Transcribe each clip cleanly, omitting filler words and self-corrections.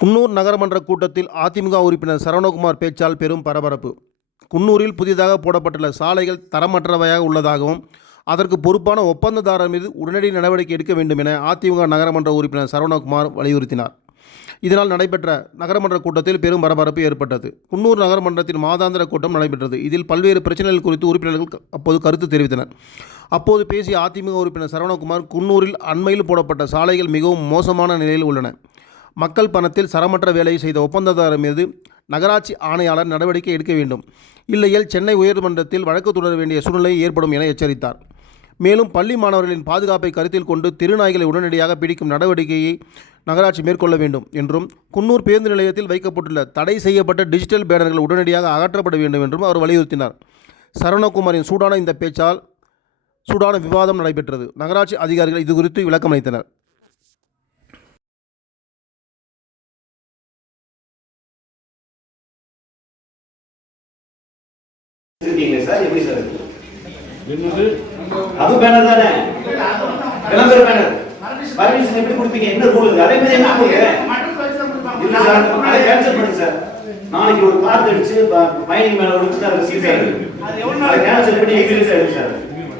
குன்னூர் நகரமன்ற கூட்டத்தில் அதிமுக உறுப்பினர் சரவணகுமார் பேச்சால் பெரும் பரபரப்பு. குன்னூரில் புதிதாக போடப்பட்டுள்ள சாலைகள் தரமற்றவையாக உள்ளதாகவும் அதற்கு பொறுப்பான ஒப்பந்ததாரர் மீது உடனடி நடவடிக்கை எடுக்க வேண்டும் என அதிமுக நகரமன்ற உறுப்பினர் சரவணகுமார் வலியுறுத்தினார். இதனால் நடைபெற்ற நகரமன்ற கூட்டத்தில் பெரும் பரபரப்பு ஏற்பட்டது. குன்னூர் நகரமன்றத்தின் மாதாந்திர கூட்டம் நடைபெற்றது. இதில் பல்வேறு பிரச்சனைகள் குறித்து உறுப்பினர்கள் அப்போது கருத்து தெரிவித்தனர். அப்போது பேசிய அதிமுக உறுப்பினர் சரவணகுமார், குன்னூரில் அண்மையில் போடப்பட்ட சாலைகள் மிகவும் மோசமான நிலையில் உள்ளன. மக்கள் பணத்தில் சரமற்ற வேலையை செய்த ஒப்பந்ததாரர் மீது நகராட்சி ஆணையாளர் நடவடிக்கை எடுக்க வேண்டும், இல்லையேல் சென்னை உயர்நீதிமன்றத்தில் வழக்கு தொடர வேண்டிய சூழ்நிலை ஏற்படும் என எச்சரித்தார். மேலும் பள்ளி மாணவர்களின் பாதுகாப்பை கருத்தில் கொண்டு தெருநாய்களை உடனடியாக பிடிக்கும் நடவடிக்கையை நகராட்சி மேற்கொள்ள வேண்டும் என்றும், குன்னூர் பேருந்து நிலையத்தில் வைக்கப்பட்டுள்ள தடை செய்யப்பட்ட டிஜிட்டல் பேனர்கள் உடனடியாக அகற்றப்பட வேண்டும் என்றும் அவர் வலியுறுத்தினார். சரவணகுமாரின் சூடான இந்த பேச்சால் சூடான விவாதம் நடைபெற்றது. நகராட்சி அதிகாரிகள் இது குறித்து விளக்கம் அளித்தனர். சார் எப்படி சார் அது பேனர் தானே, விளம்பர பேனர் பர்மிஷன் எப்படி கொடுப்பீங்க? என்ன ரூல் இருக்கு? அதே மாதிரி என்ன இல்ல சார், அதை கேன்சல் பண்ணுங்க சார். நாளைக்கு ஒரு கார் அடிச்சு மைனிங் மேல ஒளிச்சு அதை சீசா இருக்கு, அது எவ்வளவு நாள் கேன்சல் பண்ணி எக்ஸிக்யூட் ஆயிடுச்சு சார்.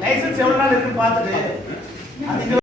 லைசென்ஸ் எவ்வளவு நாள் இருக்குன்னு பார்த்துட்டு